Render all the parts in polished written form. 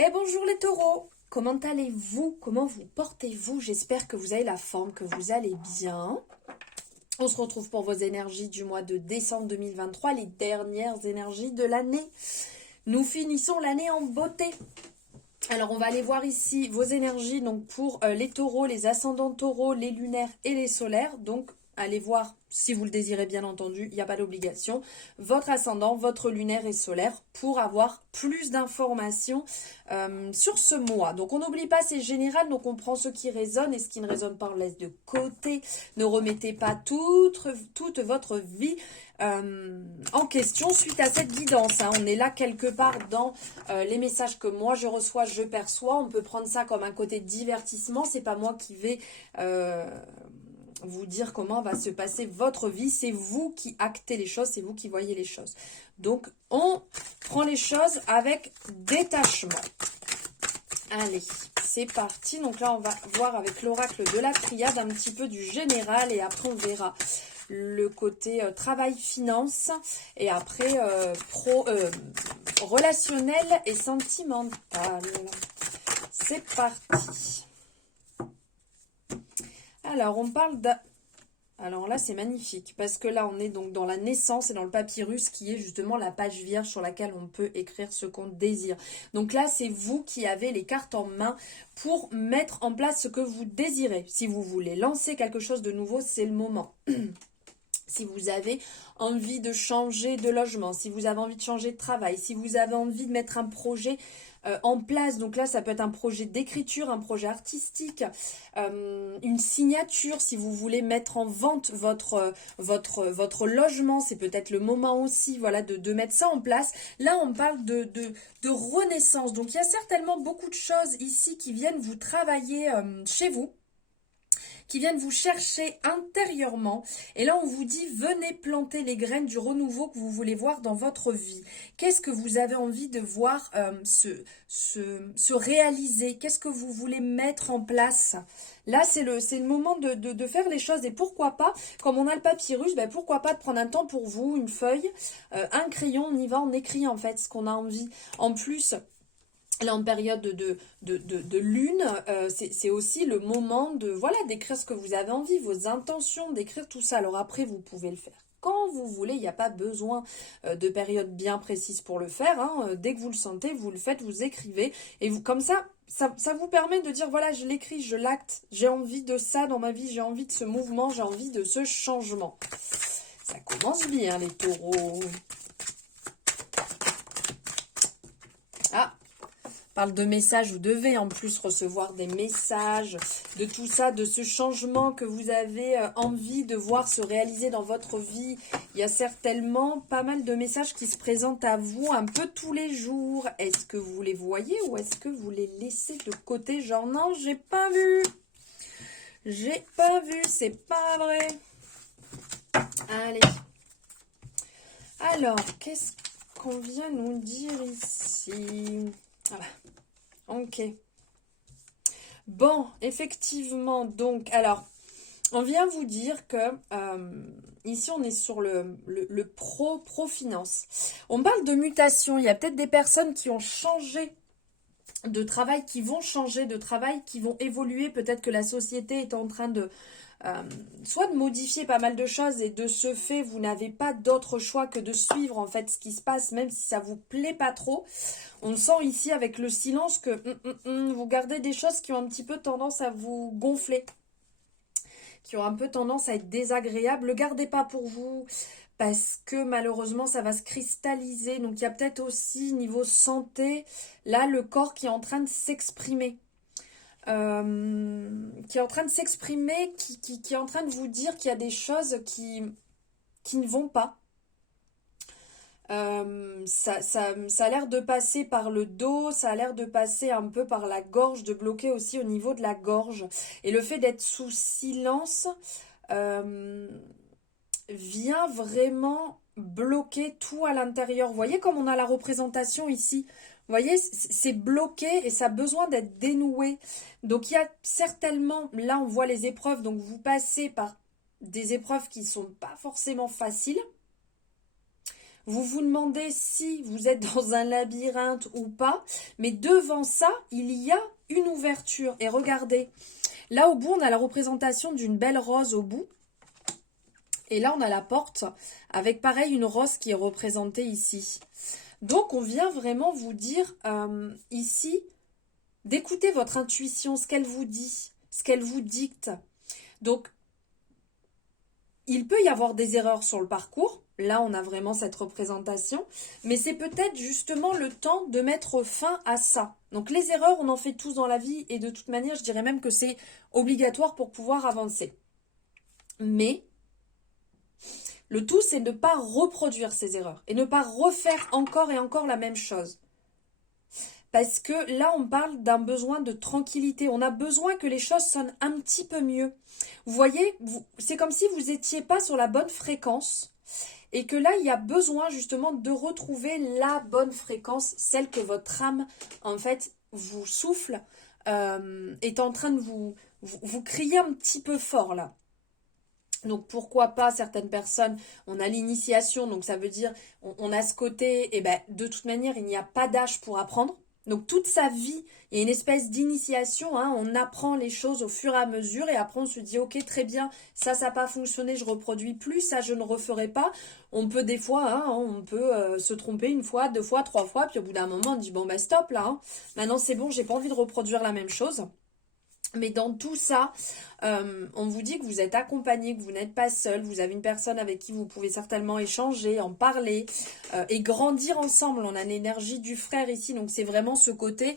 Et bonjour les taureaux, comment allez-vous? Comment vous portez-vous? J'espère que vous avez la forme, que vous allez bien. On se retrouve pour vos énergies du mois de décembre 2023, les dernières énergies de l'année. Nous finissons l'année en beauté. Alors on va aller voir ici vos énergies donc pour les taureaux, les ascendants taureaux, les lunaires et les solaires. Donc allez voir si vous le désirez bien entendu, il n'y a pas d'obligation, votre ascendant, votre lunaire et solaire pour avoir plus d'informations sur ce mois. Donc on n'oublie pas, c'est général, donc on prend ce qui résonne et ce qui ne résonne pas on laisse de côté. Ne remettez pas toute votre vie en question suite à cette guidance. Hein. On est là quelque part dans les messages que moi je reçois, je perçois. On peut prendre ça comme un côté divertissement. C'est pas moi qui vais vous dire comment va se passer votre vie. C'est vous qui actez les choses, c'est vous qui voyez les choses. Donc on prend les choses avec détachement. Allez, c'est parti. Donc là, on va voir avec l'oracle de la triade un petit peu du général et après on verra le côté travail-finance et après relationnel et sentimental. C'est parti. Alors, on parle de... Alors là, c'est magnifique parce que là, on est donc dans la naissance et dans le papyrus qui est justement la page vierge sur laquelle on peut écrire ce qu'on désire. Donc là, c'est vous qui avez les cartes en main pour mettre en place ce que vous désirez. Si vous voulez lancer quelque chose de nouveau, c'est le moment. Si vous avez envie de changer de logement, si vous avez envie de changer de travail, si vous avez envie de mettre un projet en place, donc là ça peut être un projet d'écriture, un projet artistique, une signature, si vous voulez mettre en vente votre logement, c'est peut-être le moment aussi voilà, de mettre ça en place. Là on parle de renaissance, donc il y a certainement beaucoup de choses ici qui viennent vous travailler chez vous, qui viennent vous chercher intérieurement. Et là, on vous dit, venez planter les graines du renouveau que vous voulez voir dans votre vie. Qu'est-ce que vous avez envie de voir se réaliser? Qu'est-ce que vous voulez mettre en place? Là, c'est le moment de faire les choses. Et pourquoi pas, comme on a le papyrus, ben pourquoi pas de prendre un temps pour vous, une feuille, un crayon, on y va, on écrit en fait ce qu'on a envie. En plus... Là, en période de lune, c'est aussi le moment de voilà d'écrire ce que vous avez envie, vos intentions, d'écrire tout ça. Alors après, vous pouvez le faire quand vous voulez, il n'y a pas besoin de période bien précise pour le faire. Hein. Dès que vous le sentez, vous le faites, vous écrivez. Et vous, comme ça vous permet de dire, voilà, je l'écris, je l'acte, j'ai envie de ça dans ma vie, j'ai envie de ce mouvement, j'ai envie de ce changement. Ça commence bien, les taureaux. Ah, parle de messages, vous devez en plus recevoir des messages, de tout ça, de ce changement que vous avez envie de voir se réaliser dans votre vie. Il y a certainement pas mal de messages qui se présentent à vous un peu tous les jours. Est-ce que vous les voyez ou est-ce que vous les laissez de côté? Genre non, j'ai pas vu. J'ai pas vu, c'est pas vrai. Allez. Alors, qu'est-ce qu'on vient nous dire ici? Voilà. Ok. Bon, effectivement, donc, alors, on vient vous dire que ici, on est sur le pro-finance. On parle de mutation. Il y a peut-être des personnes qui ont changé de travail, qui vont changer de travail, qui vont évoluer. Peut-être que la société est en train de soit de modifier pas mal de choses et de ce fait, vous n'avez pas d'autre choix que de suivre en fait ce qui se passe, même si ça vous plaît pas trop. On sent ici avec le silence que vous gardez des choses qui ont un petit peu tendance à vous gonfler, qui ont un peu tendance à être désagréables. Le gardez pas pour vous parce que malheureusement ça va se cristalliser. Donc il y a peut-être aussi niveau santé, là le corps qui est en train de s'exprimer. Qui est en train de s'exprimer, qui est en train de vous dire qu'il y a des choses qui ne vont pas. Ça a l'air de passer par le dos, ça a l'air de passer un peu par la gorge, de bloquer aussi au niveau de la gorge. Et le fait d'être sous silence vient vraiment bloquer tout à l'intérieur. Vous voyez comme on a la représentation ici? Vous voyez, c'est bloqué et ça a besoin d'être dénoué. Donc il y a certainement, là on voit les épreuves, donc vous passez par des épreuves qui ne sont pas forcément faciles. Vous vous demandez si vous êtes dans un labyrinthe ou pas, mais devant ça, il y a une ouverture. Et regardez, là au bout, on a la représentation d'une belle rose au bout. Et là, on a la porte avec pareil une rose qui est représentée ici. Donc, on vient vraiment vous dire ici d'écouter votre intuition, ce qu'elle vous dit, ce qu'elle vous dicte. Donc, il peut y avoir des erreurs sur le parcours. Là, on a vraiment cette représentation. Mais c'est peut-être justement le temps de mettre fin à ça. Donc, les erreurs, on en fait tous dans la vie. Et de toute manière, je dirais même que c'est obligatoire pour pouvoir avancer. Mais le tout, c'est de ne pas reproduire ces erreurs. Et ne pas refaire encore et encore la même chose. Parce que là, on parle d'un besoin de tranquillité. On a besoin que les choses sonnent un petit peu mieux. Vous voyez, c'est comme si vous n'étiez pas sur la bonne fréquence. Et que là, il y a besoin justement de retrouver la bonne fréquence, celle que votre âme, en fait, vous souffle, est en train de vous crier un petit peu fort là. Donc pourquoi pas certaines personnes, on a l'initiation, donc ça veut dire on a ce côté, et ben de toute manière il n'y a pas d'âge pour apprendre. Donc toute sa vie, il y a une espèce d'initiation, hein, on apprend les choses au fur et à mesure et après on se dit ok très bien, ça n'a pas fonctionné, je reproduis plus, ça je ne referai pas. On peut des fois, hein, on peut se tromper une fois, deux fois, trois fois, puis au bout d'un moment on dit bon bah stop là, hein. Maintenant c'est bon, j'ai pas envie de reproduire la même chose. Mais dans tout ça, on vous dit que vous êtes accompagné, que vous n'êtes pas seul, vous avez une personne avec qui vous pouvez certainement échanger, en parler et grandir ensemble. On a l'énergie du frère ici, donc c'est vraiment ce côté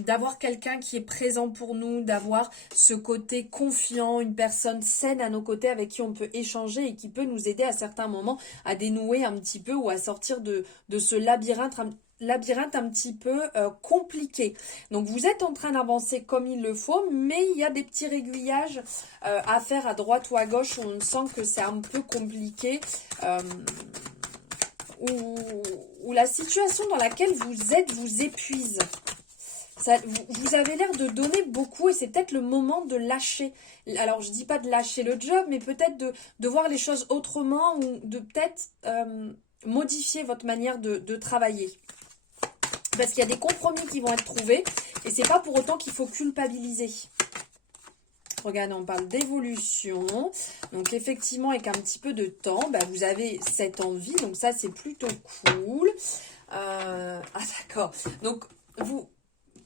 d'avoir quelqu'un qui est présent pour nous, d'avoir ce côté confiant, une personne saine à nos côtés avec qui on peut échanger et qui peut nous aider à certains moments à dénouer un petit peu ou à sortir de ce labyrinthe un petit peu compliqué. Donc vous êtes en train d'avancer comme il le faut, mais il y a des petits aiguillages à faire à droite ou à gauche où on sent que c'est un peu compliqué, où la situation dans laquelle vous êtes vous épuise. Vous avez l'air de donner beaucoup et c'est peut-être le moment de lâcher. Alors je dis pas de lâcher le job, mais peut-être de voir les choses autrement ou de peut-être modifier votre manière de travailler. Parce qu'il y a des compromis qui vont être trouvés et c'est pas pour autant qu'il faut culpabiliser. Regardez, on parle d'évolution. Donc effectivement, avec un petit peu de temps, bah, vous avez cette envie. Donc ça, c'est plutôt cool. Ah d'accord. Donc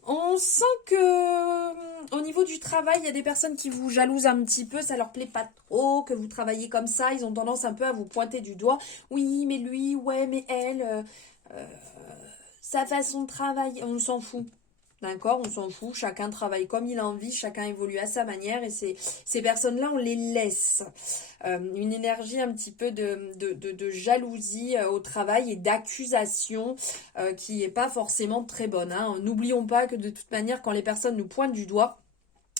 on sent que au niveau du travail, il y a des personnes qui vous jalousent un petit peu. Ça leur plaît pas trop que vous travaillez comme ça. Ils ont tendance un peu à vous pointer du doigt. Oui, mais lui, ouais, mais elle... sa façon de travailler, on s'en fout. D'accord, on s'en fout, chacun travaille comme il a envie, chacun évolue à sa manière et ces personnes-là, on les laisse. Une énergie un petit peu de jalousie au travail et d'accusation qui n'est pas forcément très bonne, hein. N'oublions pas que de toute manière, quand les personnes nous pointent du doigt,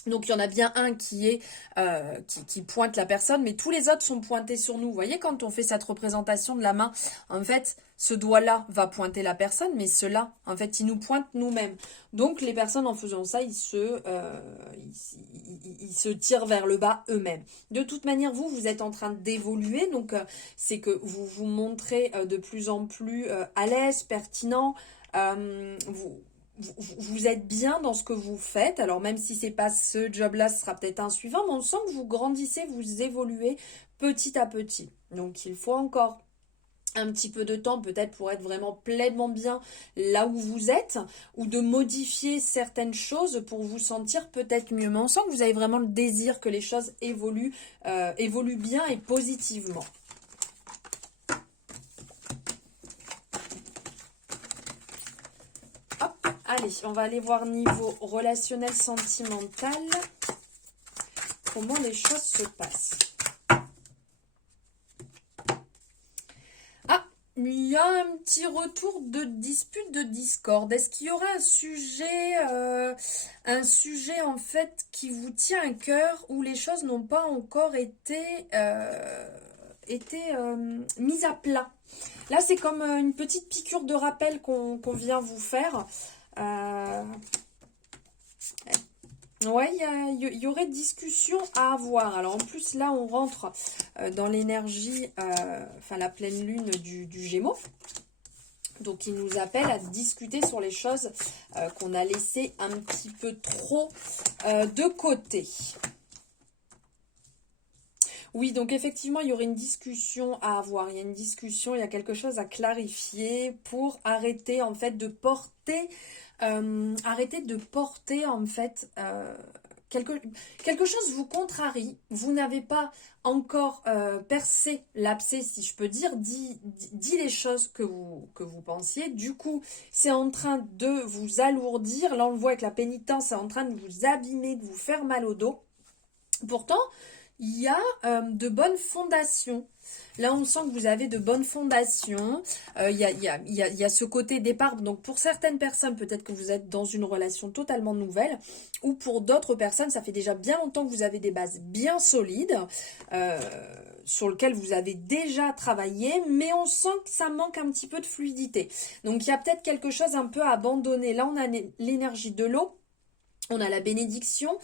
donc il y en a bien un qui pointe la personne, mais tous les autres sont pointés sur nous. Vous voyez, quand on fait cette représentation de la main, en fait, ce doigt-là va pointer la personne, mais ceux-là, en fait, ils nous pointent nous-mêmes. Donc les personnes, en faisant ça, ils se tirent vers le bas eux-mêmes. De toute manière, vous êtes en train d'évoluer, donc c'est que vous vous montrez de plus en plus à l'aise, pertinent, vous êtes bien dans ce que vous faites. Alors même si c'est pas ce job-là, ce sera peut-être un suivant, mais on sent que vous grandissez, vous évoluez petit à petit. Donc il faut encore un petit peu de temps peut-être pour être vraiment pleinement bien là où vous êtes ou de modifier certaines choses pour vous sentir peut-être mieux. Mais on sent que vous avez vraiment le désir que les choses évoluent bien et positivement. Allez, on va aller voir niveau relationnel sentimental, comment les choses se passent. Ah, il y a un petit retour de dispute, de discorde. Est-ce qu'il y aura un sujet en fait qui vous tient à cœur où les choses n'ont pas encore été mises à plat? Là, c'est comme une petite piqûre de rappel qu'on vient vous faire. Ouais, il y aurait discussion à avoir. Alors en plus, là, on rentre dans l'énergie, enfin la pleine lune du Gémeaux. Donc, il nous appelle à discuter sur les choses qu'on a laissées un petit peu trop de côté. Oui, donc effectivement, il y aurait une discussion à avoir. Il y a une discussion, il y a quelque chose à clarifier pour arrêter en fait de porter, en fait quelque chose vous contrarie. Vous n'avez pas encore percé l'abcès, si je peux dire, dit les choses que vous pensiez. Du coup, c'est en train de vous alourdir. Là, on le voit avec la pénitence, c'est en train de vous abîmer, de vous faire mal au dos. Pourtant, il y a de bonnes fondations. Là, on sent que vous avez de bonnes fondations. Il y a ce côté départ. Donc, pour certaines personnes, peut-être que vous êtes dans une relation totalement nouvelle. Ou pour d'autres personnes, ça fait déjà bien longtemps que vous avez des bases bien solides. Sur lesquelles vous avez déjà travaillé. Mais on sent que ça manque un petit peu de fluidité. Donc, il y a peut-être quelque chose un peu à abandonner. Là, on a l'énergie de l'eau. On a la bénédiction.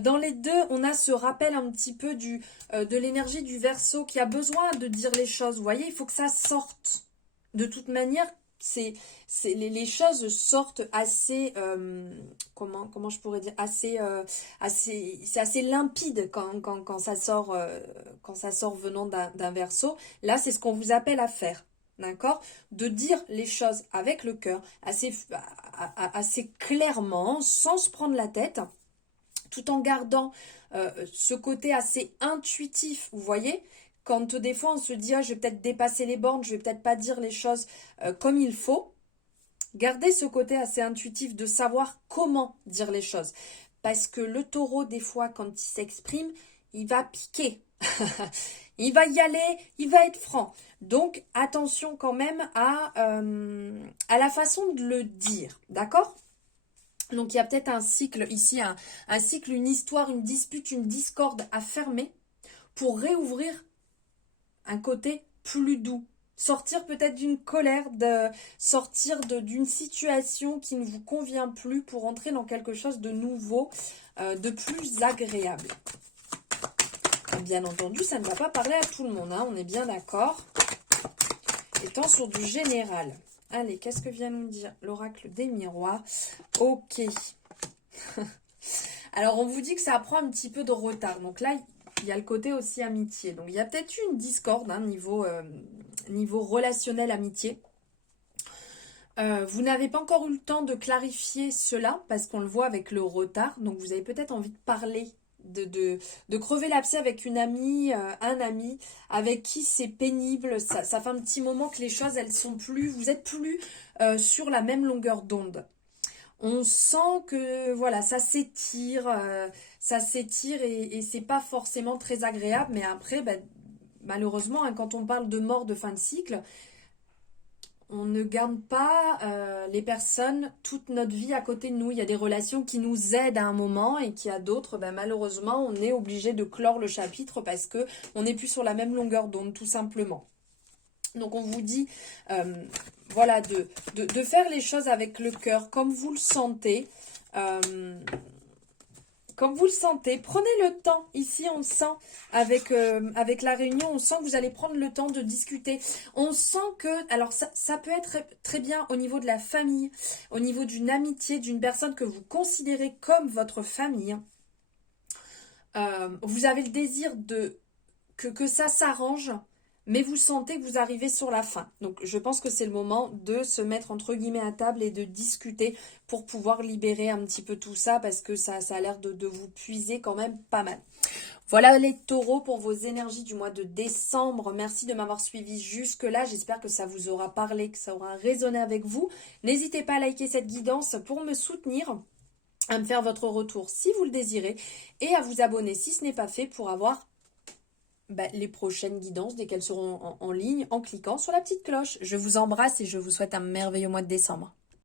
Dans les deux, on a ce rappel un petit peu de l'énergie du Verseau qui a besoin de dire les choses. Vous voyez, il faut que ça sorte. De toute manière, les choses sortent assez, comment je pourrais dire, c'est assez limpide quand ça sort, venant d'un Verseau. Là, c'est ce qu'on vous appelle à faire. D'accord? De dire les choses avec le cœur, assez clairement, sans se prendre la tête, tout en gardant ce côté assez intuitif, vous voyez? Quand des fois on se dit, ah, je vais peut-être dépasser les bornes, je vais peut-être pas dire les choses comme il faut, gardez ce côté assez intuitif de savoir comment dire les choses. Parce que le taureau, des fois, quand il s'exprime, il va piquer. Il va y aller, il va être franc. Donc, attention quand même à la façon de le dire. D'accord? Donc, il y a peut-être un cycle ici, un cycle, une histoire, une dispute, une discorde à fermer pour réouvrir un côté plus doux. Sortir peut-être d'une colère, sortir d'une situation qui ne vous convient plus pour entrer dans quelque chose de nouveau, de plus agréable. Bien entendu, ça ne va pas parler à tout le monde, hein, on est bien d'accord. Étant sur du général. Allez, qu'est-ce que vient nous dire l'oracle des miroirs? Ok. Alors, on vous dit que ça prend un petit peu de retard. Donc là, il y a le côté aussi amitié. Donc, il y a peut-être eu une discorde, hein, niveau relationnel amitié. Vous n'avez pas encore eu le temps de clarifier cela parce qu'on le voit avec le retard. Donc, vous avez peut-être envie de parler, de crever l'abcès avec une amie, un ami avec qui c'est pénible. Ça fait un petit moment que les choses, elles sont plus, vous êtes plus sur la même longueur d'onde. On sent que voilà, ça s'étire et c'est pas forcément très agréable. Mais après, ben, malheureusement, hein, quand on parle de mort de fin de cycle, on ne garde pas les personnes toute notre vie à côté de nous. Il y a des relations qui nous aident à un moment et qu'il y a d'autres, ben, malheureusement, on est obligé de clore le chapitre parce que on n'est plus sur la même longueur d'onde, tout simplement. Donc on vous dit, voilà, de faire les choses avec le cœur, comme vous le sentez. Comme vous le sentez, prenez le temps. Ici, on sent, avec la réunion, on sent que vous allez prendre le temps de discuter. On sent que, alors ça peut être très bien au niveau de la famille, au niveau d'une amitié, d'une personne que vous considérez comme votre famille. Vous avez le désir que ça s'arrange, mais vous sentez que vous arrivez sur la fin. Donc, je pense que c'est le moment de se mettre entre guillemets à table et de discuter pour pouvoir libérer un petit peu tout ça parce que ça a l'air de vous puiser quand même pas mal. Voilà les taureaux pour vos énergies du mois de décembre. Merci de m'avoir suivi jusque-là. J'espère que ça vous aura parlé, que ça aura résonné avec vous. N'hésitez pas à liker cette guidance pour me soutenir, à me faire votre retour si vous le désirez et à vous abonner si ce n'est pas fait pour avoir les prochaines guidances dès qu'elles seront en ligne en cliquant sur la petite cloche. Je vous embrasse et je vous souhaite un merveilleux mois de décembre.